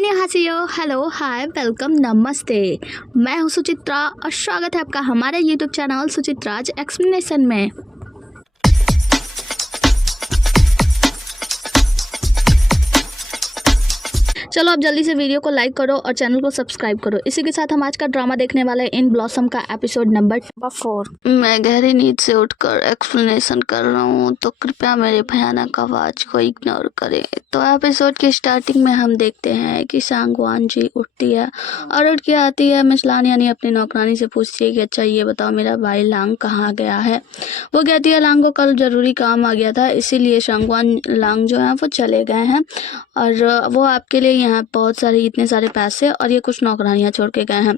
अन्यहासेयो, hello, हाय, welcome, नमस्ते। मैं हूँ सुचित्रा और स्वागत है आपका हमारे यूट्यूब चैनल सुचित्राज एक्सप्लेनेशन में। चलो अब जल्दी से वीडियो को लाइक करो और चैनल को सब्सक्राइब करो। इसी के साथ हम आज का ड्रामा देखने वाले इन ब्लॉसम का एपिसोड नंबर 4। मैं गहरी नींद से उठकर एक्सप्लेनेशन कर रहा हूँ, तो कृपया मेरे भयानक आवाज को इग्नोर करें। तो एपिसोड की स्टार्टिंग में हम देखते हैं कि सांगवान जी उठती है और उठ के आती है। मिस लान यानी अपनी नौकरानी से पूछती है कि अच्छा ये बताओ मेरा भाई लांग कहाँ गया है। वो कहती है लांग को कल जरूरी काम आ गया था, इसीलिए सांगवान लांग जो है वो चले गए हैं और वो आपके लिए यहाँ बहुत सारे इतने सारे पैसे और ये कुछ नौकरानियाँ छोड़ के गए हैं।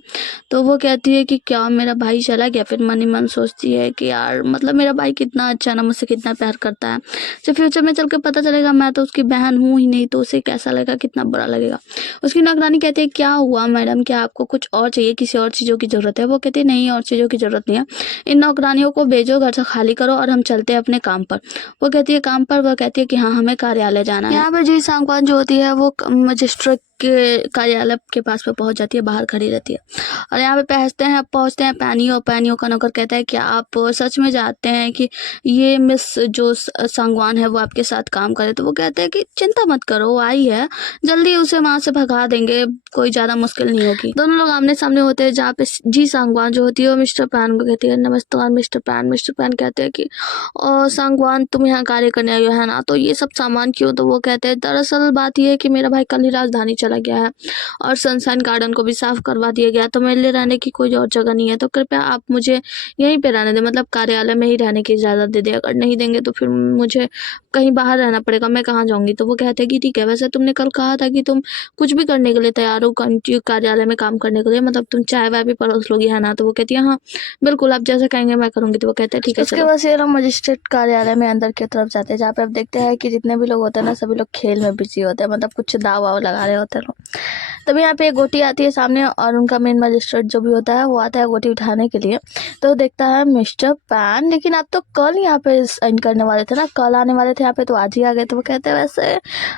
तो वो कहती है कि क्या मेरा भाई चला गया। फिर मन ही मन सोचती है कि यार मतलब मेरा भाई कितना अच्छा ना, मुझसे कितना प्यार करता है। तो फ्यूचर में चल के पता चलेगा मैं तो उसकी बहन हूँ ही नहीं, तो उसे कैसा लगेगा, कितना बुरा लगेगा। उसकी नौकरानी कहती है क्या हुआ मैडम, क्या आपको कुछ और चाहिए, किसी और चीज़ों की ज़रूरत है। वो कहती है नहीं और चीज़ों की ज़रूरत नहीं है, इन नौकरानियों को भेजो, घर से खाली करो और हम चलते हैं अपने काम पर। वो कहती है काम पर। वह कहती है कि हाँ हमें कार्यालय जाना है। यहाँ पर जी सांगवान जो होती है वो मजिस्ट्रेट के कार्यालय के पास में पहुंच जाती है, बाहर खड़ी रहती है और यहाँ पे पहुंचते हैं पैनियो का नौकर कहता है क्या आप सच में जानते हैं कि ये मिस जो सांगवान है वो आपके साथ काम करे। तो वो कहते हैं कि चिंता मत करो, वो आई है, जल्दी उसे वहां से भगा देंगे, कोई ज्यादा मुश्किल नहीं होगी। दोनों लोग आमने सामने होते हैं, जहाँ पे जी सांगवान जो होती है वो मिस्टर पैन को कहती है नमस्कार मिस्टर पैन। मिस्टर पैन कहते हैं कि सांगवान तुम यहाँ कार्य करने आए हो है ना, तो ये सब सामान क्यों। तो वो कहते हैं दरअसल बात यह है कि मेरा भाई कल ही राजधानी चला गया है और सनशाइन गार्डन को भी साफ करवा दिया गया, तो मेरे लिए रहने की कोई और जगह नहीं है, तो कृपया आप मुझे यहीं पे रहने दें, मतलब कार्यालय में ही रहने की इजाज़त दे दें। अगर नहीं देंगे तो फिर मुझे कहीं बाहर रहना पड़ेगा, मैं कहाँ जाऊँगी। तो वो कहते हैं कि ठीक है, वैसे तुमने कल कहा था कि तुम कुछ भी करने के लिए तैयार हो कार्यालय में काम करने के लिए, मतलब तुम चाय वाय भी परोस लोगी है ना। तो वो कहती है हाँ बिल्कुल, आप जैसा कहेंगे मैं करूँगी। तो वो कहते हैं ठीक है। उसके बाद से हम मजिस्ट्रेट कार्यालय में अंदर की तरफ जाते हैं, जहाँ पे आप देखते हैं कि जितने भी लोग होते हैं ना सभी लोग खेल में बिजी होते हैं, मतलब कुछ दाव वाव लगा रहे होते हैं लोग। तभी यहाँ पे एक गोटी आती है सामने और उनका मेन मजिस्ट्रेट जो भी होता है वो आता है गोटी उठाने के लिए। तो देखता है मिस्टर पैन, लेकिन आप तो कल यहाँ पे साइन करने वाले थे ना, कल आने वाले थे यहाँ पे, तो आज ही आ गए। तो वो कहते हैं वैसे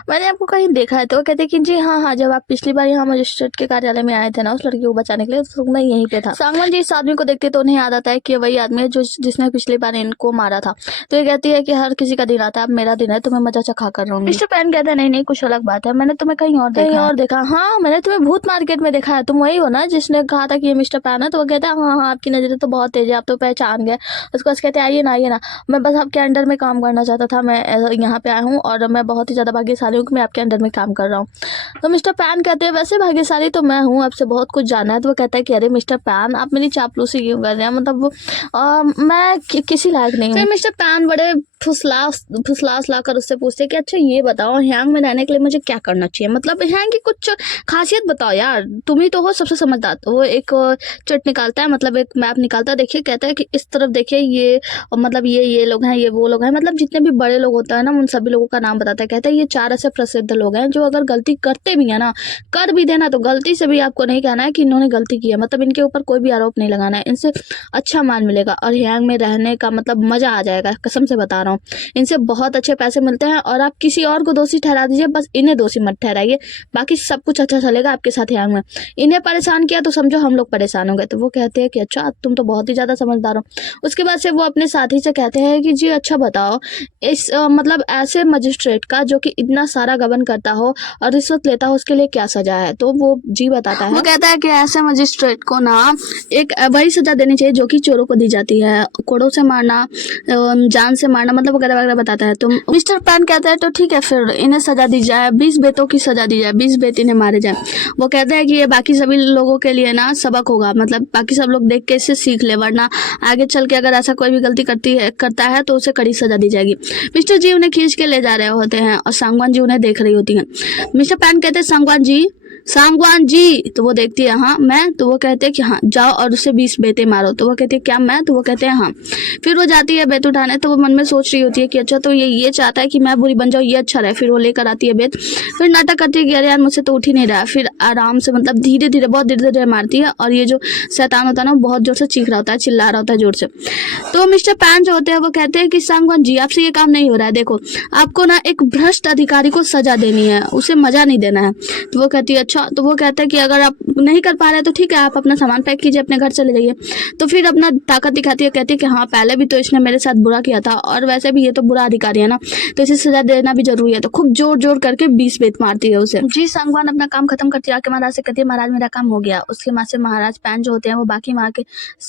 मैंने आपको कहीं देखा है। तो वो कहते हैं कि जी हाँ, जब आप पिछली बार यहाँ मजिस्ट्रेट के कार्यालय में आए थे ना उस लड़की को बचाने के लिए, तो मैं यहीं पे था। सांगवान जी इस आदमी को देखते तो उन्हें याद आता है कि वही आदमी है जिसने पिछली बार इनको मारा था। तो ये कहती है कि हर किसी का दिन आता है, अब मेरा दिन है, तो मैं मजा चखा कर रहा हूँ। मिस्टर पैन कहते हैं नहीं कुछ अलग बात है, मैंने तुम्हें कहीं और देखा। हाँ मैंने तुम्हें भूत मार्केट में देखा है, तुम वही हो ना जिसने कहा था कि ये मिस्टर पैन है। तो वो कहता है हाँ आपकी नजरें तो बहुत तेज है, आप तो पहचान गए। उसके बाद कहते हैं आइए ना, मैं बस आपके अंडर में काम करना चाहता था, मैं यहाँ पे आया हूँ और मैं बहुत ही ज़्यादा भाग्यशाली हूँ कि मैं आपके अंडर में काम कर रहा हूँ। तो मिस्टर पैन कहते हैं वैसे भाग्यशाली तो मैं हूँ, आपसे बहुत कुछ जाना है। तो वो कहता है कि अरे मिस्टर पैन आप मेरी चापलूसी क्यों कर रहे हैं, मतलब मैं किसी लायक नहीं हूँ। फिर मिस्टर पैन बड़े फुसलास लाकर उससे पूछते कि अच्छा ये बताओ हैंग में रहने के लिए मुझे क्या करना चाहिए, मतलब हैंग की कुछ खासियत बताओ यार, तुम ही तो हो सबसे समझदार। वो एक चिट निकालता है, मतलब एक मैप निकालता है, देखिए कहता है कि इस तरफ देखिए ये मतलब ये लोग हैं, ये वो लोग हैं, मतलब जितने भी बड़े लोग होता है ना उन सभी लोगों का नाम बताता है। कहता है ये 4 ऐसे प्रसिद्ध लोग हैं जो अगर गलती करते भी है ना, कर भी देना, तो गलती से भी आपको नहीं कहना है कि इन्होंने गलती की है, मतलब इनके ऊपर कोई भी आरोप नहीं लगाना है, इनसे अच्छा मान मिलेगा और हैंग में रहने का मतलब मजा आ जाएगा, कसम से बता रहा हूँ। इनसे बहुत अच्छे पैसे मिलते हैं और आप किसी और को दोषी ठहरा दीजिए, बस इन्हें दोषी मत ठहराइए, बाकी सब कुछ अच्छा चलेगा आपके साथ हैंग में। इन्हें परेशान किया तो समझो हम लोग परेशान हो गए। तो वो कहते हैं कि अच्छा तुम तो बहुत ही ज़्यादा समझदार हो। उसके बाद से वो अपने साथी से कहते हैं कि जी अच्छा बताओ इस मतलब ऐसे मजिस्ट्रेट का जो कि इतना सारा गबन करता हो और रिश्वत लेता हो उसके लिए क्या सजा है। तो वो जी बताता है, वो कहता है कि ऐसे मजिस्ट्रेट को ना एक वही सजा देनी चाहिए जो कि चोरों को दी जाती है, कोड़ों से मारना, जान से मारना, मतलब वगैरह वगैरह बताता है। तो मिस्टर पैन कहता है तो ठीक है फिर इन्हें सजा दी जाए, 20 बेतों की सजा दी जाए, 20 बेत इन्हें मारे जाए। वो कहता है कि ये बाकी सभी लोगों के लिए ना सबक होगा, मतलब बाकी सब लोग देख के इससे सीख ले, वरना आगे चल के अगर ऐसा कोई भी गलती करता है तो उसे कड़ी सजा दी जाएगी। मिस्टर जी उन्हें खींच के ले जा रहे होते हैं और सांगवान जी उन्हें देख रही होती हैं। मिस्टर पैन कहते हैं सांगवान जी। तो वो देखती है हाँ मैं। तो वो कहते हैं कि हाँ जाओ और उसे 20 बेटे मारो। तो वो कहती है क्या मैं। तो वो कहते हैं हाँ। फिर वो जाती है बेत उठाने। तो वो मन में सोच रही होती है कि अच्छा तो ये चाहता है कि मैं बुरी बन जाऊँ, ये अच्छा रहे। फिर वो लेकर आती है बेत, फिर नाटक करती है कि अरे यार मुझसे तो उठ ही नहीं रहा। फिर आराम से मतलब धीरे धीरे बहुत धीरे धीरे मारती है और ये जो शैतान होता है ना बहुत जोर से चीख रहा होता है, चिल्ला रहा होता है जोर से। तो मिस्टर पैन जो होते हैं वो कहते हैं कि सांगवान जी आपसे ये काम नहीं हो रहा है, देखो आपको ना एक भ्रष्ट अधिकारी को सजा देनी है, उसे मजा नहीं देना है। तो वो कहती है अच्छा। तो वो कहता है कि अगर आप नहीं कर पा रहे तो ठीक है, आप अपना सामान पैक कीजिए, अपने घर चले जाइए। तो फिर अपना ताकत दिखाती है, कहती है कि हाँ पहले भी तो इसने मेरे साथ बुरा किया था और वैसे भी ये तो बुरा अधिकारी है ना, तो इसे सजा देना भी जरूरी है। तो खूब जोर जोर करके 20 बेत मारती है उसे। जी सांगवान अपना काम खत्म करती है, आके महाराज से कहती है महाराज मेरा काम हो गया। उसके बाद से महाराज पैन जो होते हैं वो बाकी वहाँ के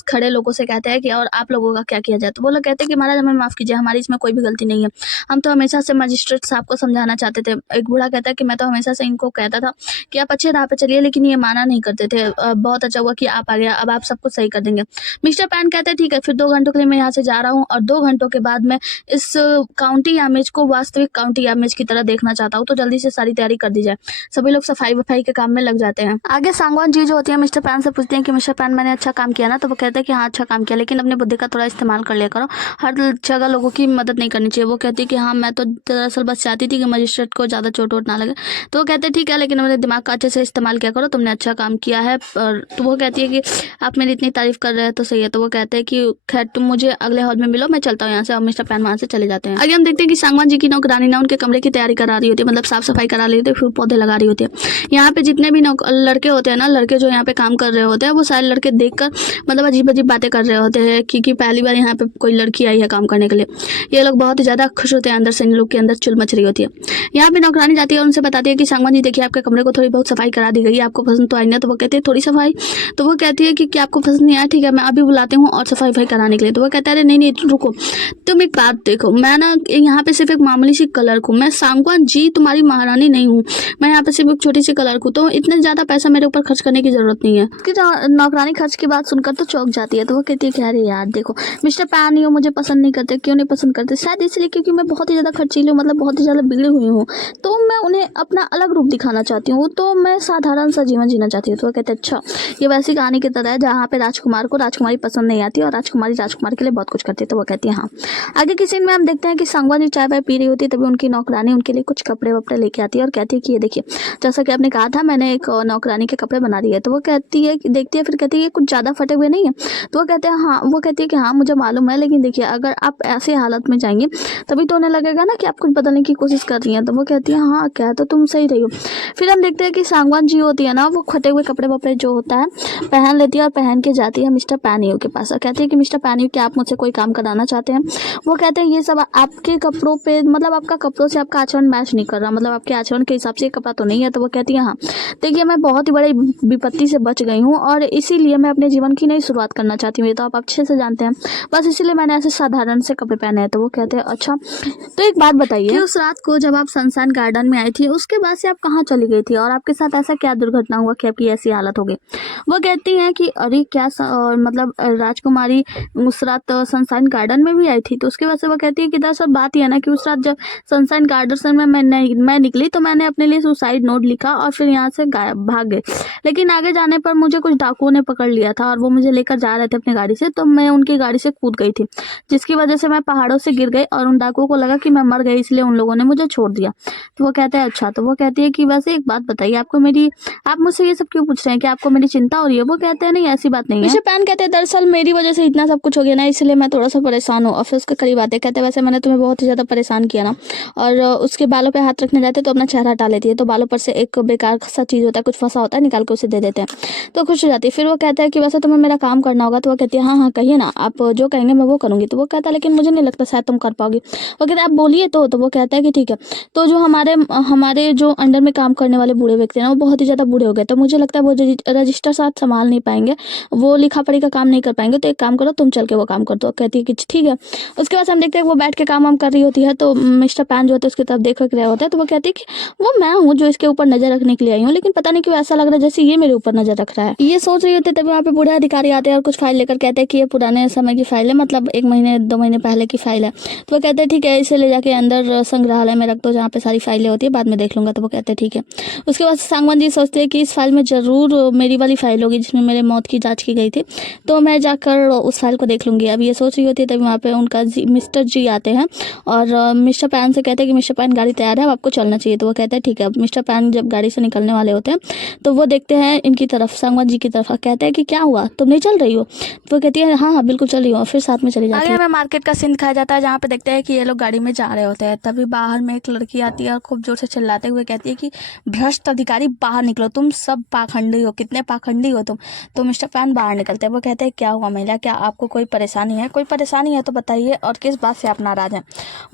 खड़े लोगों से कहते हैं कि और आप लोगों का क्या किया जाए। तो वो लोग कहते हैं कि महाराज हमें माफ कीजिए, हमारी इसमें कोई भी गलती नहीं है, हम तो हमेशा से मजिस्ट्रेट साहब को समझाना चाहते थे। एक बूढ़ा कहता है कि मैं तो हमेशा से इनको कहता था कि आप अच्छे राह पे चलिए, लेकिन ये माना नहीं करते थे। बहुत अच्छा हुआ कि आप आ गया, अब आप सब कुछ सही कर देंगे। मिस्टर पैन कहते हैं ठीक है, फिर 2 घंटों के लिए मैं यहाँ से जा रहा हूँ और 2 घंटों के बाद मैं इस काउंटी यामेज को वास्तविक काउंटी यामेज की तरह देखना चाहता हूँ, तो जल्दी से सारी तैयारी कर दी जाए। सभी लोग सफाई वफाई के काम में लग जाते हैं। आगे सांगवान जी जो होती है मिस्टर पैन से पूछते हैं कि मिस्टर पैन मैंने अच्छा काम किया ना। तो वो कहते हैं कि हाँ अच्छा काम किया, लेकिन अपनी बुद्धि का थोड़ा इस्तेमाल कर लिया करो, हर जगह लोगों की मदद नहीं करनी चाहिए। वो कहती है कि हाँ मैं तो दरअसल बस चाहती थी कि मजिस्ट्रेट को ज़्यादा चोट वोट ना लगे। तो वो कहते हैं ठीक है, लेकिन अपने दिमाग का अच्छे से इस्तेमाल किया करो, तुमने अच्छा काम किया है। और तो वो कहती है कि आप मेरी इतनी तारीफ कर रहे हैं तो सही है। तो वो कहते हैं कि खैर तुम मुझे अगले हॉल में मिलो, मैं चलता हूँ यहाँ से। और मिस्टर पैन वहाँ से चले जाते हैं। आगे हम देखते हैं कि सांगवान जी की नौकरानी ना उनके कमरे की तैयारी करा रही होती है, मतलब साफ सफाई करा रही होती है, फिर पौधे लगा रही होती है। यहाँ पे जितने भी लड़के होते हैं ना, लड़के जो यहाँ पे काम कर रहे होते हैं, वो सारे लड़के देखकर मतलब अजीब अजीब बातें कर रहे होते हैं, क्योंकि पहली बार यहाँ पे कोई लड़की आई है काम करने के लिए। ये लोग बहुत ही ज़्यादा खुश होते हैं, अंदर से इन लोग के अंदर चुल मच रही होती है। यहाँ पे नौकरानी जाती है और उनसे बताती है कि सांगवान जी देखिए आपके कमरे को थोड़ी बहुत सफाई करा दी गई है, आपको पसंद तो आई ना। तो वो कहते हैं थोड़ी सफाई। तो वो कहती है कि क्या आपको पसंद नहीं आया, ठीक है मैं अभी बुलाती हूँ और सफाई वफाई कराने के लिए। तो वो कहता है नहीं नहीं रुको, तुम एक बात देखो, मैं ना यहाँ पे सिर्फ एक मामूली सी क्लर्क हूँ, मैं सांगवान जी तुम्हारी महारानी नहीं हूँ, मैं यहाँ पे सिर्फ एक छोटी सी क्लर्क हूँ, तो इतने ज़्यादा पैसा मेरे ऊपर खर्च करने की जरूरत नहीं है। उसकी नौकरानी खर्च की बात सुनकर तो चौंक जाती है। तो वो कहती है कि अरे यार देखो मिस्टर पैन ये मुझे पसंद नहीं करते। क्यों नहीं पसंद करते? शायद इसलिए क्योंकि मैं बहुत ही ज़्यादा खर्चीली हूँ, मतलब बहुत ही ज़्यादा बिगड़ी हुई हूँ, तो मैं उन्हें अपना अलग रूप दिखाना चाहती हूँ, तो मैं साधारण सा जीवन जीना चाहती हूँ। तो वो कहते हैं अच्छा, ये वैसी कहानी की तरह है जहाँ पे राजकुमार को राजकुमारी पसंद नहीं आती और राजकुमारी राजकुमार के लिए बहुत कुछ करती है। तो वो कहती है हाँ। आगे की सीन में हम देखते हैं कि सांगवान जी चाय वाय पी रही होती है, तभी उनकी नौकरानी उनके लिए कुछ कपड़े वपड़े लेके आती है और कहती है कि ये देखिए जैसा कि आपने कहा था मैंने एक नौकरानी के कपड़े बना दिए। तो वो कहती है कि देखती है, फिर कहती है ये कुछ ज़्यादा फटे हुए नहीं है। तो वो कहते हैं हाँ, वो कहती है कि हाँ मुझे मालूम है, लेकिन देखिए अगर आप ऐसे हालत में जाएंगे तभी तो उन्हें लगेगा ना कि आप कुछ बदलने की कोशिश कर रही हैं। तो वो कहती है हाँ क्या, तो तुम सही रही हो। फिर हम देखते हैं कि सांगवान जी होती है ना, वो फटे हुए कपड़े वपड़े जो होता है पहन लेती है और पहन के जाती है मिस्टर पैनियो के पास और कहती है कि मिस्टर पैनियो क्या आप मुझसे कोई काम कराना चाहते हैं? वो कहते हैं ये सब आपके कपड़ों पे, मतलब आपका कपड़ों से आपका आचरण मैच नहीं कर रहा, मतलब आपके आचरण के हिसाब से कपड़ा तो नहीं है। तो वो कहती है हाँ देखिए मैं बहुत ही बड़ी विपत्ति से बच गई हूँ और इसीलिए मैं अपने जीवन की नई शुरुआत करना चाहती हूँ, ये तो आप अच्छे से जानते हैं, बस इसीलिए मैंने ऐसे साधारण से कपड़े पहने हैं। तो वो कहते हैं अच्छा, तो एक बात बताइए कि उस रात को जब आप सनशाइन गार्डन में आई थी उसके बाद से आप कहाँ चली गई थी और आपके साथ ऐसा क्या दुर्घटना हुआ कि आपकी ऐसी हालत हो गई? वो कहती हैं कि अरे क्या मतलब राजकुमारी उस रात सनशाइन गार्डन में भी आई थी। तो उसके बाद से वो कहती है कि दरअसल बात यह ना कि उस रात जब सनशाइन गार्डन में मैं निकली तो मैंने अपने लिए सुसाइड नोट लिखा और फिर यहाँ से भाग गए, लेकिन आगे जाने पर मुझे कुछ डाकुओं ने पकड़ लिया था और वो मुझे लेकर जा रहे थे अपनी गाड़ी से, तो मैं उनकी गाड़ी से कूद गई थी, जिसकी वजह से मैं पहाड़ों से गिर गई और उन डाकुओं को लगा कि मैं मर गई, इसलिए उन लोगों ने मुझे छोड़ दिया। तो वो कहते हैं अच्छा। तो वो कहती है कि वैसे एक बात बताइए, आप मुझसे ये सब क्यों पूछ रहे हैं, कि आपको मेरी चिंता हो रही है? वो कहते हैं नहीं ऐसी बात नहीं है। मिस्टर पैन कहते हैं दरअसल मेरी वजह से इतना सब कुछ हो गया ना, इसलिए मैं थोड़ा सा परेशान हूँ। ऑफिस के करीब आते कहते वैसे मैंने तुम्हें बहुत ही ज्यादा परेशान किया ना, और उसके बालों पे हाथ रखने जाते तो अपना चेहरा हटा लेती है, तो बालों पर से एक बेकार सा चीज होता है, कुछ फंसा होता है, निकाल के उसे दे देते हैं तो खुश हो जाती है। फिर वो कहता है कि वैसे तुम्हें मेरा काम करना होगा। तो वो कहती है हाँ हाँ कहिए ना, आप जो कहेंगे मैं वो करूंगी। तो वो कहता है लेकिन मुझे नहीं लगता शायद तुम कर पाओगी। वो कहता है आप बोलिए तो वो कहता है कि ठीक है। तो जो हमारे जो अंडर में काम करने वाले बूढ़े व्यक्ति हैं ना, वो बहुत ही ज्यादा बूढ़े हो गए, तो मुझे लगता है वो रजिस्टर साथ संभाल नहीं पाएंगे, वो लिखा पढ़ी का काम नहीं कर पाएंगे, तो एक काम करो तुम चल के वो काम कर दो। कहती है कि ठीक है। उसके बाद हम देखते हैं वो बैठ के काम कर रही होती है, तो मिस्टर पैन जो होता है उसकी तरफ देख रहे होता है। तो वो कहती है कि वो मैं हूँ जो इसके ऊपर नजर रखने के लिए आई हूँ, लेकिन पता नहीं क्यों ऐसा लग रहा है जैसे ये मेरे ऊपर नजर रख रहा है। ये सोच रही होती है तभी वहाँ पे बूढ़े अधिकारी आते हैं और कुछ फाइल लेकर कहते हैं कि ये पुराने समय की फाइल है, मतलब 1 महीने 2 महीने पहले की फाइल है। तो वो कहते हैं ठीक है, इसे ले जाके अंदर संग्रहालय में रख दो जहाँ पे सारी फाइलें होती है, बाद में देख लूंगा। तो वो कहते हैं ठीक है। उसके बाद सांगवान जी सोचते हैं कि इस फाइल में जरूर मेरी वाली फाइल होगी जिसमें मेरे मौत की जाँच की गई थी, तो मैं जाकर उस फाइल को देख लूंगी। अब ये सोच रही होती है तभी वहाँ पे उनका मिस्टर जी आते हैं और मिस्टर पैन से कहते हैं कि मिस्टर पैन गाड़ी तैयार है, अब आपको चलना चाहिए। तो वो कहते हैं ठीक है। मिस्टर पैन जब गाड़ी से निकलने वाले होते हैं तो वो देखते हैं इनकी तरफ, सांगवान जी की तरफ, कहते हैं कि क्या हुआ, तुम नहीं चल रही हो? तो वो कहती है हाँ हाँ बिल्कुल चल रही हूँ, फिर साथ में चली जाती है। हमें मार्केट का सीन दिखाया जाता है जहाँ पे देखते हैं कि ये लोग गाड़ी में जा रहे होते हैं, तभी बाहर में एक लड़की आती है और खूब जोर से चिल्लाते हुए कहती है कि भ्रष्ट अधिकारी अधिकारी बाहर निकलो, तुम सब पाखंडी हो, कितने पाखंडी हो तुम। तो मिस्टर पैन बाहर निकलते हैं। वो कहते हैं क्या हुआ महिला, क्या आपको कोई परेशानी है? कोई परेशानी है तो बताइए, और किस बात से आप नाराज हैं?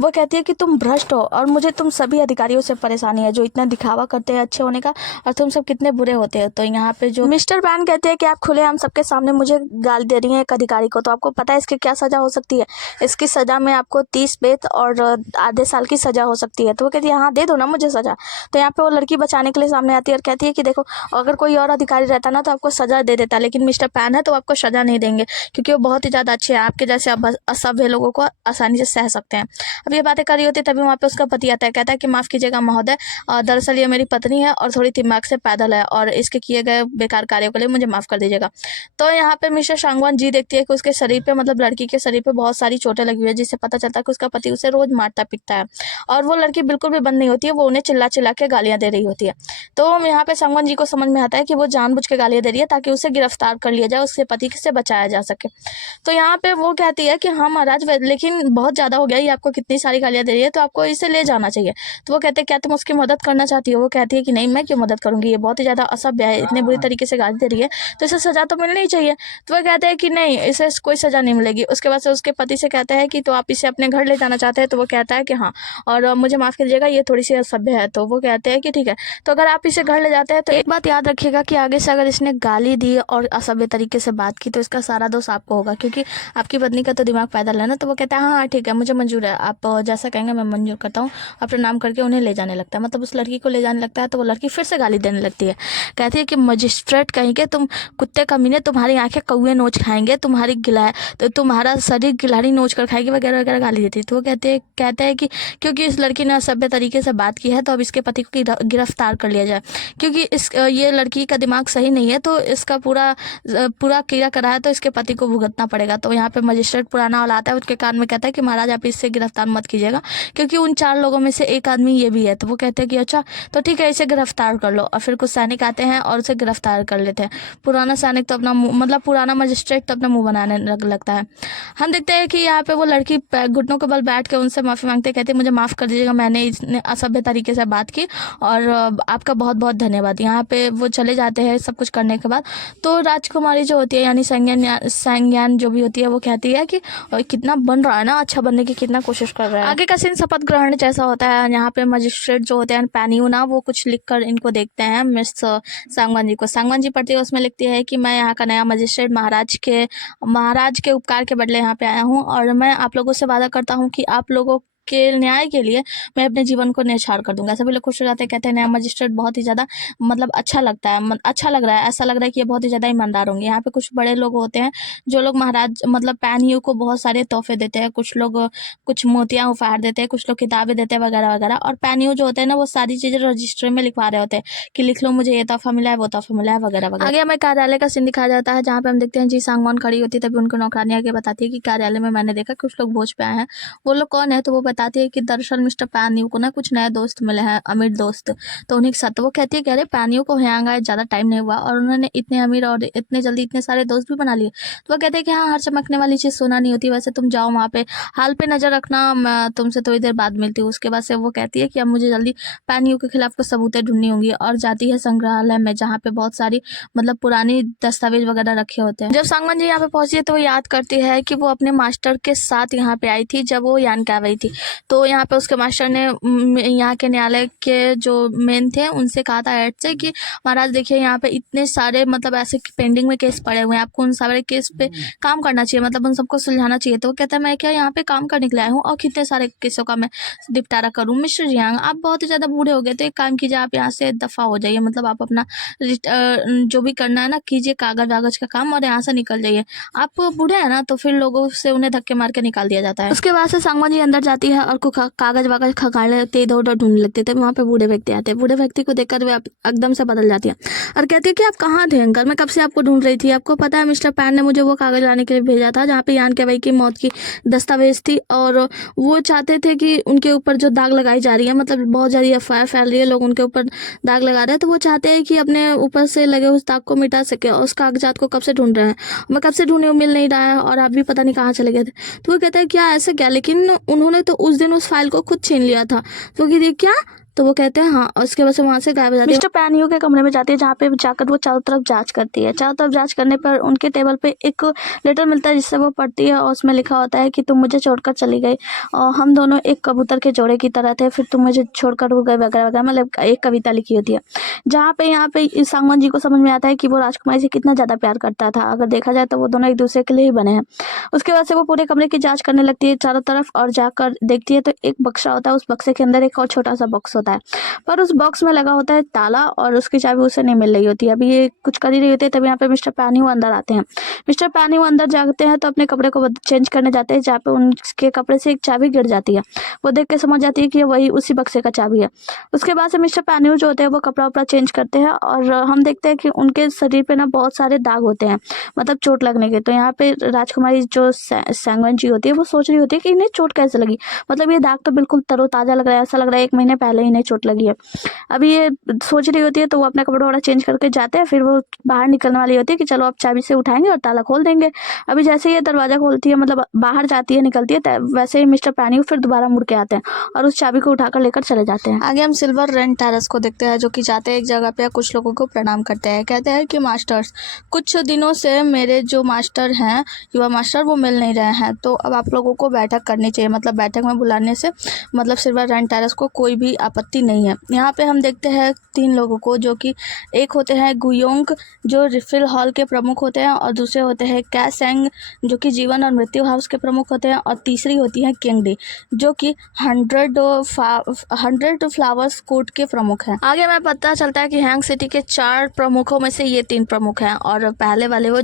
वो कहती है कि तुम भ्रष्ट हो और मुझे तुम सभी अधिकारियों से परेशानी है जो इतना दिखावा करते हैं अच्छे होने का, और तुम सब कितने बुरे होते हो। तो यहाँ पे जो मिस्टर पैन कहते हैं कि आप खुलेआम सबके सामने मुझे गाली दे रही हैं एक अधिकारी को, तो आपको पता है इसकी क्या सजा हो सकती है? इसकी सजा में आपको 30 बेत और आधे साल की सजा हो सकती है। तो वो कहती है हाँ दे दो ना मुझे सजा। तो यहाँ पे वो लड़की बचाने के लिए सामने आती है और कहती है कि देखो, अगर कोई और अधिकारी रहता ना तो आपको सजा दे देता, लेकिन मिस्टर पैन है तो आपको सजा नहीं देंगे, क्योंकि वो बहुत ही ज़्यादा अच्छे हैं, आपके जैसे असभ्य लोगों को आसानी से सह सकते हैं। अब ये बातें कर रही होती है, तभी वहाँ पे उसका पति आता है, कहता है कि माफ़ कीजिएगा महोदय, दरअसल ये मेरी पत्नी है और थोड़ी दिमाग से पैदल है, और इसके किए गए बेकार कार्यों के लिए मुझे माफ़ कर दीजिएगा। तो यहाँ पे मिस्टर सांगवान जी देखती है कि उसके शरीर पे, मतलब लड़की के शरीर पे बहुत सारी चोटें लगी हुई है, जिससे पता चलता है कि उसका पति उसे रोज मारता पीटता है, और वो लड़की बिल्कुल भी बंद नहीं होती है, वो उन्हें चिल्ला चिल्ला के गालियां दे रही होती है। तो यहाँ पे सांगवान जी को समझ में आता है कि वो जानबूझ के गालियां दे रही है ताकि उसे गिरफ्तार कर लिया जाए, उसके पति से बचाया जा सके। तो यहाँ पे वो कहती है कि हाँ महाराज, लेकिन बहुत ज़्यादा हो गया, ये आपको कितनी सारी गालियाँ दे रही है, तो आपको इसे ले जाना चाहिए। तो वो कहते हैं क्या तुम उसकी मदद करना चाहती हो? वो कहती है कि नहीं, मैं क्यों मदद करूँगी, ये बहुत ही ज़्यादा असभ्य है, इतने बुरी तरीके से गाली दे रही है, तो इसे सज़ा तो मिलनी ही चाहिए। तो वो कहते हैं कि नहीं, इसे कोई सज़ा नहीं मिलेगी। उसके बाद से उसके पति से कहता है कि तो आप इसे अपने घर ले जाना चाहते हैं? तो वो कहता है कि हाँ, और मुझे माफ़ कीजिएगा, ये थोड़ी सी असभ्य है। तो वो कहते हैं कि ठीक है, तो अगर आप इसे घर ले जाते हैं तो एक बात याद रखिएगा कि आगे से अगर इसने गाली दी और असभ्य तरीके से बात की तो इसका सारा दोष आपको होगा, क्योंकि आपकी पत्नी का तो दिमाग पैदल है ना। तो वो कहता है हाँ ठीक है, मुझे मंजूर है, आप जैसा कहेंगे मैं मंजूर करता हूँ। और प्रणाम करके उन्हें ले जाने लगता है, मतलब उस लड़की को ले जाने लगता है। तो वो लड़की फिर से गाली देने लगती है, कहती है कि मजिस्ट्रेट कहेंगे, तुम कुत्ते कमीने, तुम्हारी आंखें कौए नोच खाएंगे, तुम्हारी तो तुम्हारा शरीर गिलहरी नोच कर खाएगी, वगैरह वगैरह गाली देती है। तो वो कहते हैं कि क्योंकि इस लड़की ने असभ्य तरीके से बात की है तो अब इसके पति को गिरफ्तार कर लिया जाए, क्योंकि ये लड़की का दिमाग सही नहीं है, तो इसका पूरा कीड़ा कराया तो इसके पति को भुगतना पड़ेगा। तो यहाँ पे मजिस्ट्रेट पुराना वाला आता है, उसके कान में कहता है कि महाराज आप इससे गिरफ्तार मत कीजिएगा, क्योंकि उन 4 लोगों में से एक आदमी ये भी है। तो वो कहते हैं कि अच्छा तो ठीक है, इसे गिरफ्तार कर लो। और फिर कुछ सैनिक आते हैं और उसे गिरफ्तार कर लेते हैं। पुराना सैनिक तो अपना मतलब पुराना मजिस्ट्रेट तो अपना मुँह बनाने लगता है। हम देखते हैं कि यहाँ पे वो लड़की घुटनों के बल बैठ के उनसे माफ़ी मांगते, कहते मुझे माफ़ कर दीजिएगा, मैंने इतने असभ्य तरीके से बात की, और आपका बहुत बहुत धन्यवाद। यहाँ पे वो चले जाते हैं सब कुछ करने के बाद। तो राजकुमारी जो होती है, यानी संज्ञान जो भी होती है, वो कहती है कि कितना बन रहा है ना, अच्छा बनने की कितना कोशिश कर रहा है। आगे का सीन शपथ ग्रहण जैसा होता है। यहाँ पे मजिस्ट्रेट जो होते हैं पैनियो ना, वो कुछ लिख कर इनको देखते हैं मिस सांगवान जी को। सांगवान जी पढ़ती है, उसमें लिखती है कि मैं यहाँ का नया मजिस्ट्रेट महाराज के उपकार के बदले यहाँ पे आया हूँ, और मैं आप लोगों से वादा करता हूँ कि आप लोगों के न्याय के लिए मैं अपने जीवन को न्यौछावर कर दूंगा। सभी लोग खुश हो जाते हैं, कहते हैं नया मजिस्ट्रेट बहुत ही ज़्यादा मतलब अच्छा लगता है, अच्छा लग रहा है, ऐसा लग रहा है कि ये बहुत ही ज़्यादा ईमानदार होंगे। यहाँ पे कुछ बड़े लोग होते हैं जो लोग महाराज मतलब पैनियो को बहुत सारे तोहफे देते हैं, कुछ लोग कुछ मोतियाँ उपहार देते हैं, कुछ लोग किताबें देते हैं वगैरह वगैरह। और पैनियो जो होते हैं ना, वो सारी चीज़ें रजिस्टर में लिखवा रहे होते हैं कि लिख लो मुझे ये तोहफा मिला है, वो तोहफा मिला है, वगैरह वगैरह। आगे हमें कार्यालय का सीन दिखाया जाता है, जहाँ पे हम देखते हैं जी सांगवान खड़ी होती है, तभी उनको नौकरानी आगे बताती है कि कार्यालय में मैंने देखा कुछ लोग भोज पे आए हैं। वो लोग कौन है? तो वो बताती है कि दरअसल मिस्टर पैनियो को ना कुछ नए दोस्त मिले हैं, अमीर दोस्त। तो उन्हीं के साथ वो कहती है कि अरे पैनियो को यहाँ आए ज़्यादा टाइम नहीं हुआ और उन्होंने इतने अमीर और इतने जल्दी इतने सारे दोस्त भी बना लिए। तो वो कहते हैं कि हाँ, हर चमकने वाली चीज़ सोना नहीं होती, वैसे तुम जाओ वहाँ पे हाल पे नज़र रखना, मैं तुमसे थोड़ी देर बाद मिलती हूँ। उसके बाद से वो कहती है कि अब मुझे जल्दी पैनियो के खिलाफ कुछ सबूतें ढूंढनी होंगी, और जाती है संग्रहालय में, जहाँ पे बहुत सारी मतलब पुरानी दस्तावेज वगैरह रखे होते हैं। जब सांगवान जी यहाँ पे पहुंची है तो वो याद करती है कि वो अपने मास्टर के साथ यहाँ पे आई थी जब वो यान के आ गई थी। तो यहाँ पे उसके मास्टर ने यहाँ के न्यायालय के जो मेन थे उनसे कहा था हेड से कि महाराज देखिए यहाँ पे इतने सारे मतलब ऐसे पेंडिंग में केस पड़े हुए हैं, आपको उन सारे केस पे काम करना चाहिए, मतलब उन सबको सुलझाना चाहिए। तो वो कहता है मैं क्या यहाँ पे काम करने के लिए आया हूँ और कितने सारे केसों का मैं निपटारा करूँ? मिस्टर जियांग आप बहुत ही ज़्यादा बूढ़े हो गए, तो एक काम कीजिए, आप यहाँ से दफ़ा हो जाइए, मतलब आप अपना जो भी करना है ना कीजिए, कागज वागज का काम, और यहाँ से निकल जाइए। आप बूढ़े हैं ना, तो फिर लोगों से उन्हें धक्के मार के निकाल दिया जाता है। उसके बाद से सांगवान जी अंदर जाती है और कागज वागज खगाड़ने लगती है, इधर उधर ढूंढने लगते थे। वहाँ पे बूढ़े व्यक्ति आते हैं, बूढ़े व्यक्ति को देखकर वे एकदम से बदल जाती है और कहती है कि आप कहाँ थे अंकल, मैं कब से आपको ढूंढ रही थी। आपको पता है मिस्टर पैन ने मुझे वो कागज लाने के लिए भेजा था जहाँ पे यान केवई की मौत की दस्तावेज थी, और वो चाहते थे कि उनके ऊपर जो दाग लगाई जा रही है, मतलब बहुत ज़्यादा एफआईआर फैल रही है, लोग उनके ऊपर दाग लगा रहे हैं, तो वो चाहते हैं कि अपने ऊपर से लगे उस दाग को मिटा सके, और उस कागजात को कब से ढूंढ रहे हैं, मैं कब से ढूंढी हूँ, मिल नहीं रहा है, और आप भी पता नहीं कहाँ चले गए थे। तो वो कहता है क्या ऐसे क्या, लेकिन उन्होंने तो उस दिन उस फाइल को खुद छीन लिया था। तो कहती है क्या तो वो कहते हैं हाँ, और उसके बाद से वहाँ से गायब हो जाती है। मिस्टर पैनियो के कमरे में जाती है जहाँ पे जाकर वो चारों तरफ जांच करती है। चारों तरफ जांच करने पर उनके टेबल पे एक लेटर मिलता है जिससे वो पढ़ती है और उसमें लिखा होता है कि तुम मुझे छोड़कर चली गई और हम दोनों एक कबूतर के जोड़े की तरह थे, फिर तुम मुझे छोड़कर हो गए वगैरह वगैरह, मतलब एक कविता लिखी होती है जहाँ पे यहाँ पे इस सांगवान जी को समझ में आता है कि वो राजकुमारी से कितना ज़्यादा प्यार करता था। अगर देखा जाए तो वो दोनों एक दूसरे के लिए ही बने हैं। उसके बाद से वो पूरे कमरे की जांच करने लगती है चारों तरफ और जाकर देखती है तो एक बक्सा होता है, उस बक्से के अंदर एक और छोटा सा बॉक्स होता है, पर उस बॉक्स में लगा होता है ताला और उसकी चाबी उसे नहीं मिल रही होती है। अभी ये कुछ कर ही रही होती है तभी यहाँ पे मिस्टर पैनियो अंदर आते हैं। मिस्टर पैनियो अंदर जाते हैं तो अपने कपड़े को चेंज करने जाते हैं जहाँ पे उनके कपड़े से एक चाबी गिर जाती है। वो देख के समझ जाती है कि वही उसी बक्से का चाबी है। उसके बाद से मिस्टर पैनियो जो होते हैं वो कपड़ा वपड़ा चेंज करते हैं और हम देखते हैं कि उनके शरीर पे ना बहुत सारे दाग होते हैं, मतलब चोट लगने के। तो यहाँ पे राजकुमारी जो सांगवान जी होती है वो सोच रही होती है कि इन्हें चोट कैसे लगी, मतलब ये दाग तो बिल्कुल तरोताज़ा लग रहा है, ऐसा लग रहा है 1 महीने पहले इन्हें चोट लगी है। अभी ये सोच रही होती है तो वो अपना कपड़ा वपड़ा चेंज करके जाते हैं। फिर वो बाहर निकलने वाली होती है कि चलो अब चाबी से उठाएंगे और ताला खोल देंगे। अभी जैसे ही ये दरवाज़ा खोलती है, मतलब बाहर जाती है निकलती है, वैसे ही मिस्टर पैनियो फिर दोबारा मुड़ के आते हैं और उस चाबी को उठाकर लेकर चले जाते हैं। आगे हम सिल्वर रेन टेरेस को देखते हैं जो कि जाते हैं एक जगह पे कुछ लोगों को प्रणाम करते हैं। कहते हैं कि मास्टर्स, कुछ दिनों से मेरे जो मास्टर हैं, युवा मास्टर, वो मिल नहीं रहे हैं, तो अब आप लोगों को बैठक करनी चाहिए। मतलब बैठक में बुलाने से मतलब सिल्वर रेन टेरेस को कोई भी आपत्ति नहीं है। यहाँ पे हम देखते हैं 3 लोगों को, जो कि एक होते हैं गुयोंग जो रिफिल हॉल के प्रमुख होते हैं, और दूसरे होते हैं कैसेंग जो कि जीवन और मृत्यु हाउस के प्रमुख होते हैं, और तीसरी होती है किंगडी जो कि 100 फ्लावर्स कोर्ट के प्रमुख हैं। आगे हमें पता चलता है कि हैंग सिटी के 4 प्रमुखों में से ये 3 प्रमुख हैं और पहले वाले वो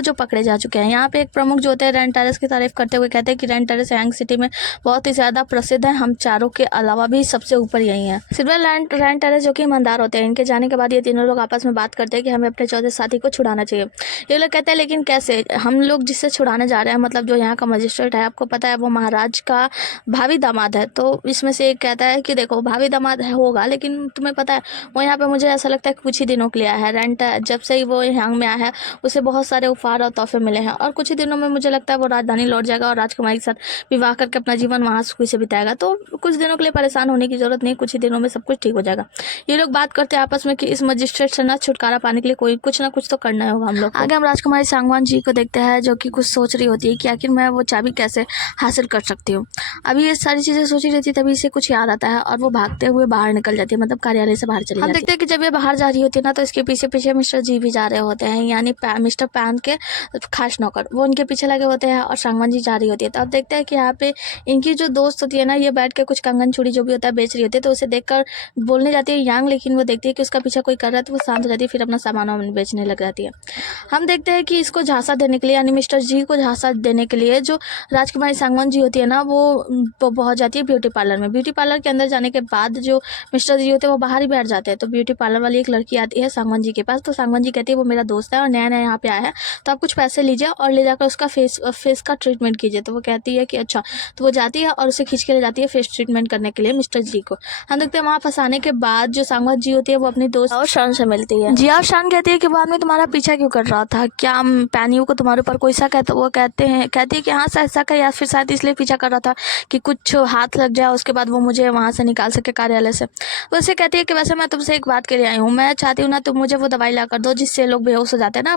जो पकड़े जा चुके हैं। यहाँ पे एक प्रमुख जो होते हैं रेन टेरेस की तारीफ करते हुए कहते हैं कि रेन टेरेस हैंग सिटी में बहुत ही ज़्यादा प्रसिद्ध है, हम चारों के अलावा भी सबसे ऊपर यही है। सिल्वर रेन टेरेस जो कि ईमानदार होते हैं, इनके जाने के बाद ये तीनों लोग आपस में बात करते हैं कि हमें अपने चौथे साथी को छुड़ाना चाहिए। ये लोग कहते हैं लेकिन कैसे, हम लोग जिससे छुड़ाने जा रहे हैं, मतलब जो यहाँ का मजिस्ट्रेट है, आपको पता है वो महाराज का भावी दामाद है। तो इसमें से एक कहता है कि देखो भावी दामाद है होगा, लेकिन तुम्हें पता है वो यहाँ पे मुझे ऐसा लगता है कि कुछ ही दिनों के लिए आया है। रेंट जब से ही वो हैंग में आया है उसे बहुत सारे उपहार और तोहफे मिले हैं और कुछ ही दिनों में मुझे लगता है वो राजधानी लौट जाएगा और राजकुमारी के साथ विवाह करके अपना जीवन वहाँ सुखी से बिताएगा। तो कुछ दिनों के लिए परेशान होने की जरूरत नहीं, कुछ ही दिनों में सब कुछ ठीक हो जाएगा। ये लोग बात करते हैं आपस में कि इस मजिस्ट्रेट से ना छुटकारा पाने के लिए कोई कुछ ना कुछ तो करना होगा हम लोग। आगे हम राजकुमारी सांगवान जी को देखते हैं जो कि कुछ सोच रही होती है कि आखिर मैं वो चाबी कैसे हासिल कर सकती हूँ। अभी ये सारी चीज़ें सोच रही थी तभी इसे कुछ याद आता है और वो भागते हुए बाहर निकल जाती है, मतलब कार्यालय से बाहर चली जाती है। हम देखते हैं कि जब ये बाहर जा रही होती है ना तो इसके पीछे पीछे मिस्टर जी भी जा रहे होते हैं, यानी मिस्टर पैन के खास नौकर, वो उनके पीछे लगे होते हैं और सांगवान जी जा रही होती है। तो अब देखते हैं कि यहाँ पे इनकी जो दोस्त होती है ना, ये बैठ के कुछ कंगन चूड़ी जो भी होता है बेच रही होती है। तो उसे देखकर बोलने जाती है यांग, लेकिन वो देखती है कि उसका पीछा कोई कर रहा है तो वो शांत हो जाती है, फिर अपना सामान बेचने लग जाती है। हम देखते हैं कि इसको झांसा देने के लिए, यानी मिस्टर जी को झांसा देने के लिए जो राजकुमारी सांगवान जी होती है ना, वो पहुंच जाती है ब्यूटी पार्लर में। ब्यूटी पार्लर के अंदर जाने के बाद जो मिस्टर जी होते हैं वो बाहर ही बैठ जाते हैं। तो ब्यूटी पार्लर वाली एक लड़की आती है सांगवान जी के पास। तो सांगवान जी कहती है वो मेरा दोस्त है और नया नया यहाँ पे आया है, तो आप कुछ पैसे लीजिए और ले जाकर उसका फेस का ट्रीटमेंट कीजिए। तो वो कहती है कि अच्छा। तो वो जाती है और उसे खींच के ले जाती है फेस ट्रीटमेंट करने के लिए मिस्टर जी को। हम देखते हैं वहाँ फंसाने के बाद जो सांगवान जी होती है वो अपनी दोस्त और शान से मिलती है। जिया शान कहती है कि वो आदमी तुम्हारा पीछा क्यों कर रहा था, क्या पैनियो को तुम्हारे ऊपर कोई शक है? तो वो कहती है कि हाँ शायद शक है, या फिर शायद इसलिए पीछा कर रहा था कि कुछ हाथ लग जाए, उसके बाद वो मुझे वहाँ से निकाल सके कार्यालय से। वैसे कहती है कि वैसे मैं तुमसे एक बात के लिए आई हूँ, मैं चाहती हूँ ना तुम मुझे वो दवाई ला कर दो जिससे लोग बेहोश हो जाते हैं ना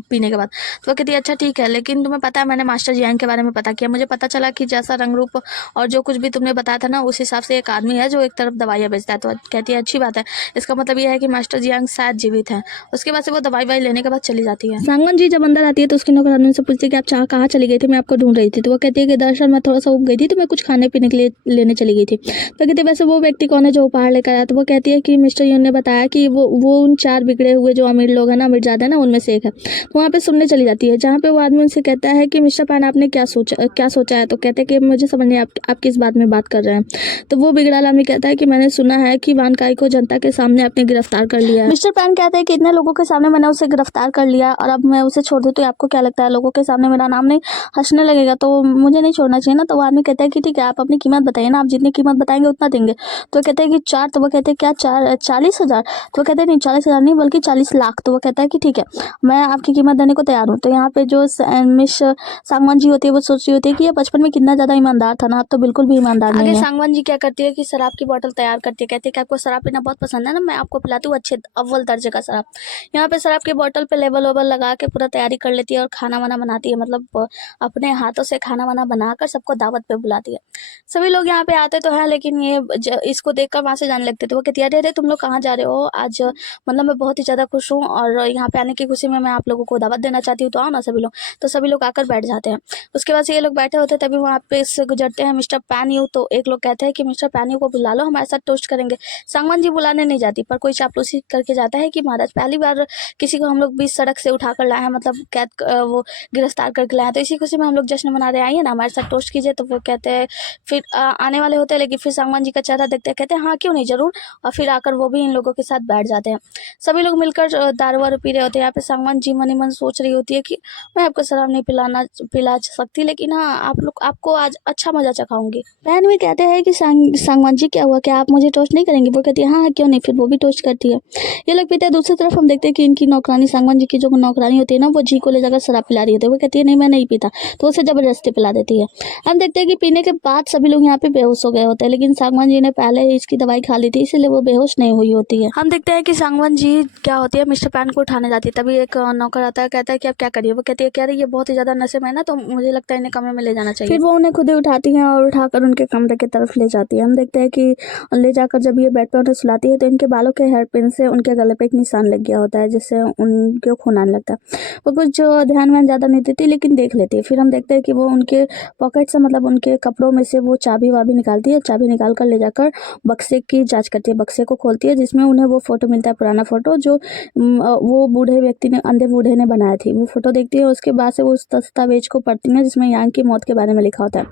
पीने के बाद। तो वो कहती है अच्छा ठीक है, लेकिन तुम्हें पता है मैंने मास्टर जियांग के बारे में पता किया, मुझे पता चला कि जैसा रंग रूप और जो कुछ भी तुमने बताया था ना उस हिसाब से एक आदमी है जो एक तरफ दवाइयाँ बेचता है। तो कहती है अच्छी बात है, इसका मतलब ये है कि मास्टर जियांग शायद जीवित हैं। उसके बाद से वो दवाई लेने के बाद चली जाती है। सांगवान जी जब अंदर आती है तो उसकी नौकरानी से पूछती है कि आप कहाँ चली गई थी, मैं आपको ढूंढ रही थी। तो वो कहती है कि दरअसल मैं थोड़ा सा उब गई थी तो मैं कुछ खाने पीने के लिए लेने चली गई थी। तो कहती है वैसे वो व्यक्ति कौन है जो उपहार लेकर आया? तो वो कहती है कि मिस्टर यून ने बताया कि वो उन 4 बिगड़े हुए जो अमीर लोग हैं ना, अमीरजादे हैं ना, उनमें से एक है। तो वहाँ पे सुनने चली जाती है जहाँ पे वो आदमी उनसे कहता है कि मिस्टर पैन आपने क्या सोचा है? तो कहते हैं कि मुझे समझ नहीं आप किस बात में बात कर रहे हैं। तो वो बिगड़ा आदमी कहता है कि मैंने सुना है कि वान काई को जनता के सामने आपने गिरफ्तार कर लिया है। मिस्टर पैन कहते हैं कि इतने लोगों के सामने मैंने उसे गिरफ्तार कर लिया और अब मैं उसे छोड़ दूँ तो आपको क्या लगता है लोगों के सामने मेरा नाम नहीं हंसने लगेगा? तो मुझे नहीं छोड़ना चाहिए ना। तो वो आदमी कहता है कि ठीक है आप अपनी कीमत बताइए ना, आप जितनी कीमत बताएंगे उतना देंगे। तो कहते हैं कि 4। तो वो कहते हैं क्या 40,000? तो वो कहते हैं नहीं 40,000 नहीं बल्कि 40 लाख। तो वो कहता है कि ठीक है मैं आपकी कीमत देने को तैयार हूँ। तो यहाँ पे जो मिस सांगवान जी होती है वो सोच रही होती है कि ये बचपन में कितना ज़्यादा ईमानदार था ना, अब तो बिल्कुल भी ईमानदार नहीं है। सांगवान जी क्या करती है कि शराब की बोतल तैयार करती है, कहती है कि आपको शराब पीना बहुत पसंद है ना, मैं आपको पिलाती हूँ अच्छे अव्वल दर्जे का शराब। यहाँ पे शराब की बोतल पे लेबल वेबल लगा के पूरा तैयारी कर लेती है और खाना वाना बनाती है, मतलब अपने हाथों से खाना वाना बनाकर सबको दावत पे बुलाती है। सभी लोग यहाँ पे आते तो हैं, लेकिन ये इसको देखकर वहाँ से जाने लगते थे। वो कहती है अरे अरे तुम लोग कहाँ जा रहे हो आज, मतलब मैं बहुत ही ज़्यादा खुश हूँ और यहाँ पे आने की खुशी में मैं आप लोगों को दावत देना चाहती हूँ, तो आओ ना सभी लोग। तो सभी लोग आकर बैठ जाते हैं। उसके बाद से ये लोग बैठे होते हैं, तभी वहाँ पे से गुजरते हैं मिस्टर पैन्यू। तो एक लोग कहते हैं कि मिस्टर पैन्यू को बुला लो, हमारे साथ टोस्ट करेंगे। सांगवान जी बुलाने नहीं जाती, पर कोई चापलूसी करके जाता है कि महाराज पहली बार किसी को हम लोग बीच सड़क से उठा कर लाए हैं, मतलब कैद वो गिरफ्तार करके लाए हैं, तो इसी खुशी में हम लोग जश्न मना रहे आइए ना हमारे साथ टोस्ट कीजिए। तो वो कहते हैं फिर आने वाले होते हैं, लेकिन फिर सांगवान जी का चेहरा देखते हैं, कहते हैं हाँ क्यों नहीं जरूर, और फिर आकर वो भी इन लोगों के साथ बैठ जाते हैं। सभी लोग मिलकर दारू वारू पी रहे होते हैं। यहाँ पे सांगवान जी मन ही मन सोच रही होती है कि मैं आपको शराब नहीं पिला सकती, लेकिन हाँ आपको आज अच्छा मजा चखाऊंगी। बहन भी कहते हैं कि सांगवान जी क्या हुआ, क्या आप मुझे टोस्ट नहीं करेंगी? वो कहती है हाँ क्यों नहीं, फिर वो भी टोस्ट करती है। ये लोग पीते हैं। दूसरी तरफ हम देखते हैं कि इनकी नौकरानी, सांगवान जी की जो नौकरानी होती है ना, वो जी को ले जाकर शराब पिला रही होती है। वो कहती है नहीं मैं नहीं पीता, तो उसे जबरदस्ती पिला देती है। हम देखते हैं कि पीने के बाद सभी लोग यहाँ पे बेहोश हो गए होते हैं, लेकिन सांगवान जी ने पहले ही इसकी दवाई खा ली थी, इसलिए वो बेहोश नहीं हुई होती है। हम देखते हैं कि सांगवान जी क्या होती है, मिस्टर पैन को उठाने जाती है। तभी एक नौकर आता है, कहता है कि आप क्या करिए। वो कहती है कि अरे ये बहुत ही ज्यादा नशे में है ना, तो मुझे लगता है इन्हें कमरे में ले जाना चाहिए। फिर वो उन्हें खुद ही उठाती है और उठाकर उनके कमरे की तरफ ले जाती है। हम देखते हैं कि ले जाकर जब ये बेड पर उन्हें सुलाती है, तो इनके बालों के हेयर पिन से उनके गले पे एक निशान लग गया होता है, जिससे उनके खून आने लगता है। वो कुछ जो ध्यान व्यान ज़्यादा नहीं देती, लेकिन देख लेती है। फिर हम देखते हैं कि वो उनके पॉकेट से, मतलब उनके कपड़ों में से वो चाबी वाबी निकालती है। चाबी निकाल कर ले जाकर बक्से की जांच करती है। बक्से को खोलती है, जिसमें उन्हें वो फोटो मिलता है, पुराना फोटो जो वो बूढ़े व्यक्ति ने, अंधे बूढ़े ने बनाया थी। वो फोटो देखती है। उसके बाद से वो उस दस्तावेज को पढ़ती है, जिसमें यांग की मौत के बारे में लिखा होता है।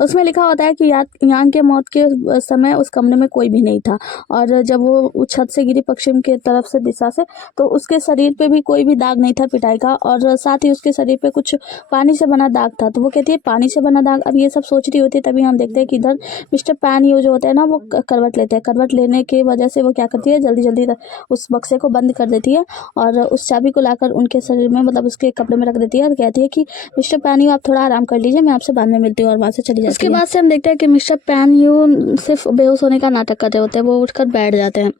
उसमें लिखा होता है कि यांग के मौत के समय उस कमरे में कोई भी नहीं था, और जब वो छत से गिरी पश्चिम के तरफ से दिशा से, तो उसके शरीर पे भी कोई भी दाग नहीं था पिटाई का, और साथ ही उसके शरीर पे कुछ पानी से बना दाग था। तो वो कहती है पानी से बना दाग। अब ये सब सोच रही होती है, तभी हम देखते हैं कि इधर मिस्टर पैन यू जो होते हैं ना, वो करवट लेते हैं। करवट लेने की वजह से वो क्या करती है, जल्दी जल्दी उस बक्से को बंद कर देती है और उस चाबी को लाकर उनके शरीर में, मतलब उसके कपड़े में रख देती है, और कहती है कि मिस्टर पैन यू आप थोड़ा आराम कर लीजिए, मैं आपसे बाद में मिलती हूँ, और वहाँ से चली जाती है। उसके बाद से हम देखते हैं कि मिस्टर पैन यू सिर्फ बेहोश होने का नाटक कर रहे होते हैं, वो उठकर बैठ जाते हैं।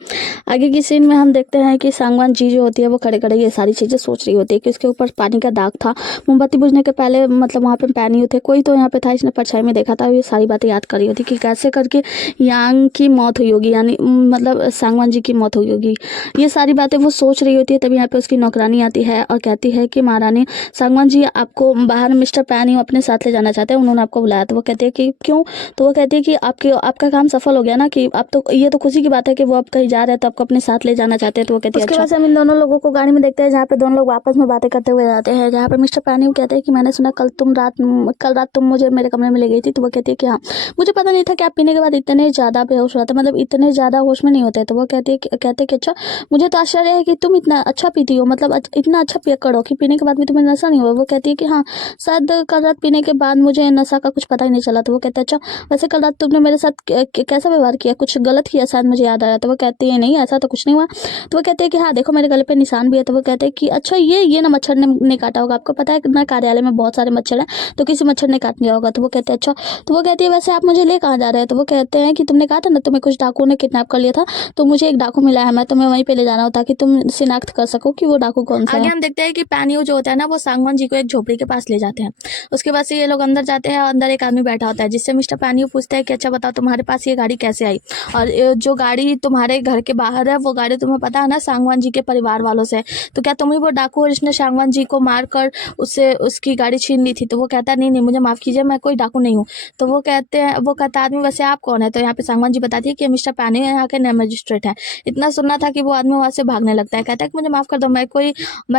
आगे की सीन में हम देखते हैं कि सांगवान जी जो होती है, वो खड़े खड़े ये सारी चीज़ें सोच रही होती है कि उसके ऊपर पानी का दाग था, मोमबत्ती बुझने के पहले, मतलब वहाँ पे पैन यू थे, कोई तो यहाँ पे था, इसने परछाई में देखा था। ये सारी बातें याद कर रही होती कि कैसे करके यांग की मौत हुई होगी, यानी मतलब सांगवान जी की मौत हुई होगी। ये सारी बातें वो सोच रही होती है। तभी यहाँ पे उसकी नौकरानी आती है और कहती है कि महारानी, सांगवान जी आपको बाहर मिस्टर पैन यू अपने साथ ले जाना चाहते हैं, उन्होंने आपको बुलाया। तो वो कहती है कि क्यों? तो वो कहती है कि आपका काम सफल हो गया ना, कि आप तो, ये तो खुशी की बात है कि वो आप कहीं जा रहे हैं, तो आपको अपने साथ ले जाना चाहते हैं। तो वो कहती है उसके बाद से हम इन दोनों लोगों को गाड़ी में देखते हैं, जहाँ पे दोनों लोग आपस में बातें करते हुए जाते हैं, जहाँ पे मिस्टर पैन यू कहते हैं कि मैंने सुना कल रात तुम मुझे मेरे कमरे में ले गई थी। तो वो कहती है कि हाँ, मुझे पता नहीं था कि आप पीने के बाद इतने ज़्यादा बेहोश हो जाते, मतलब इतने ज़्यादा होश में नहीं होते। तो वो कहते हैं कि अच्छा, मुझे तो आश्चर्य है कि तुम इतना अच्छा पीती हो, मतलब इतना अच्छा पियक्कड़ हो कि पीने के बाद भी तुम्हें नशा नहीं हुआ। वो कहती है कि हाँ, शायद कल रात पीने के बाद मुझे नशा का कुछ पता ही नहीं चला। तो वो कहते हैं अच्छा, वैसे कल रात तुमने मेरे साथ कैसा व्यवहार किया, कुछ गलत किया शायद, मुझे याद आया। तो वो कहती है नहीं, ऐसा तो कुछ नहीं हुआ। तो वो कहते हैं कि हाँ देखो मेरे गले पे निशान भी है। तो वो कहते हैं कि अच्छा, ये ना मच्छर ने काटा होगा, आपको पता है कि मैं कार्यालय में बहुत सारे मच्छर हैं, तो किसी मच्छर ने काट लिया होगा। तो वो कहते हैं अच्छा। तो वो कहती है वैसे आप मुझे ले कहाँ जा रहे हैं? तो वो कहते हैं कि तुमने कहा था ना तुम्हें कुछ डाकुओं ने किडनैप कर लिया था, तो मुझे एक डाकू मिला है, मैं तुम्हें वहीं पे ले जाना हो, ताकि तुम शिनाख्त कर सको कि वो डाकू कौन सा है। आगे हम देखते हैं कि पैन यू जो होता है ना, वो सांगवान जी को एक झोपड़ी के पास ले जाते हैं। उसके बाद से ये लोग अंदर जाते हैं, और अंदर एक आदमी बैठा होता है, जिससे मिस्टर पैन यू पूछते हैं कि अच्छा बताओ तुम्हारे पास ये गाड़ी कैसे आई, और जो गाड़ी तुम्हारे घर के बाहर है, वो गाड़ी तुम्हें पता है ना सांगवान जी के परिवार वालों से, तो क्या तुम ही वो डाकू हो जिसने सांगवान जी को मारकर उससे उसकी गाड़ी छीन ली थी? तो वो कहता है नहीं मुझे माफ़ कीजिए, मैं कोई डाकू नहीं हूँ। तो वो कहता आदमी वैसे आप कौन है? तो यहाँ पे सांगवान जी बताती है कि मिस्टर पैन यू यहाँ के नए मजिस्ट्रेट हैं। इतना सुनना था कि वो आदमी वहाँ से भागने लगता है, कहता है कि मुझे माफ़ कर दो, मैं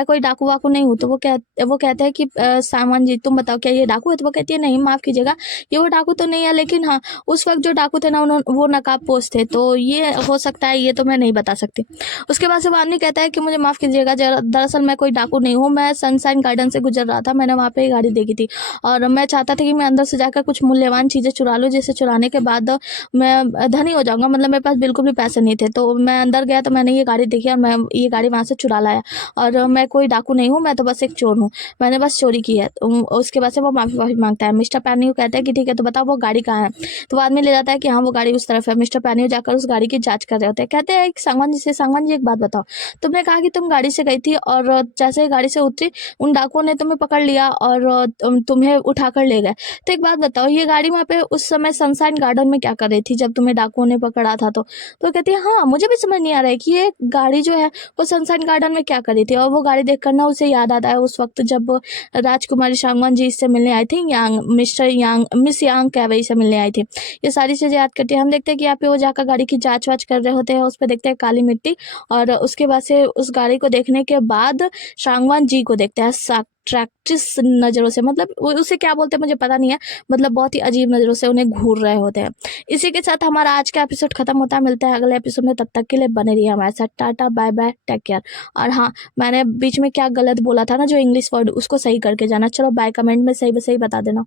कोई डाकू वाकू नहीं हूँ। तो वो कहते हैं कि सांगवान जी तुम बताओ क्या ये डाकू है? तो वो कहती है नहीं माफ़ कीजिएगा, ये वो डाकू तो नहीं है, लेकिन हाँ उस वक्त जो डाकू थे ना, वो नकाबपोश थे, तो ये हो सकता है, ये तो मैं नहीं बता सकती। उसके बाद से वो आदमी कहता है कि मुझे माफ़ कीजिएगा, दरअसल मैं कोई डाकू नहीं हूँ, मैं सनशाइन गार्डन से गुजर रहा था, मैंने वहाँ पे गाड़ी देखी थी, और मैं चाहता था कि मैं अंदर से जाकर कुछ मूल्यवान चीज़ें चुरा लूँ, जिसे चुराने के बाद मैं धनी हो जाऊँगा, मतलब मेरे पास बिल्कुल भी पैसे नहीं थे। तो मैं अंदर गया, तो मैंने ये गाड़ी देखी, और मैं ये गाड़ी वहाँ से चुरा लाया, और मैं कोई डाकू नहीं हूँ, मैं तो बस एक चोर हूँ, मैंने बस चोरी की है। उसके बाद से वो माफ़ी मांगता है। मिस्टर पैन यू कहते हैं कि ठीक है, तो बताओ वो गाड़ी कहाँ है? तो वो आदमी ले जाता है कि हाँ वो गाड़ी उस तरफ है। मिस्टर पैनियो जाकर उस गाड़ी की जांच कर रहे होते हैं। कहते हैं सांगवान जी से, सांगवान जी एक बात बताओ, तुमने कहा कि तुम गाड़ी से गई थी और जैसे ही गाड़ी से उतरी उन डाकुओं ने तुम्हें पकड़ लिया और तुम्हें उठाकर ले गए। तो एक बात बताओ, ये गाड़ी वहाँ पे उस समय सनशाइन गार्डन में क्या कर रही थी जब तुम्हें डाकुओं ने पकड़ा था? तो कहती है हाँ मुझे भी समझ नहीं आ रहा है कि ये गाड़ी जो है वो सनशाइन गार्डन में क्या कर रही थी। और वो गाड़ी देखकर ना उसे याद आता है उस वक्त जब राजकुमारी सांगवान जी इससे मिलने आई थी, यांग मिस्टर यांग मिस यांग कैवई से मिलने आई थी। ये सारी चीज़ें याद करती है। हम देखते हैं कि यहाँ पे वो जाकर गाड़ी की जांच वाच कर रहे होते हैं। उस पर देखते हैं काली मिट्टी, और उसके बाद से उस गाड़ी को देखने के बाद सांगवान जी को देखते हैं ट्रैक्टिस नज़रों से, मतलब उसे क्या बोलते हैं मुझे पता नहीं है, मतलब बहुत ही अजीब नज़रों से उन्हें घूर रहे होते हैं। इसी के साथ हमारा आज का एपिसोड खत्म होता है। मिलता है अगले एपिसोड में, तब तक के लिए बने रहिए हमारे साथ। Tata bye bye, take care. और हाँ, मैंने बीच में क्या गलत बोला था ना जो इंग्लिश वर्ड, उसको सही करके जाना। चलो बाय, कमेंट में सही बता देना।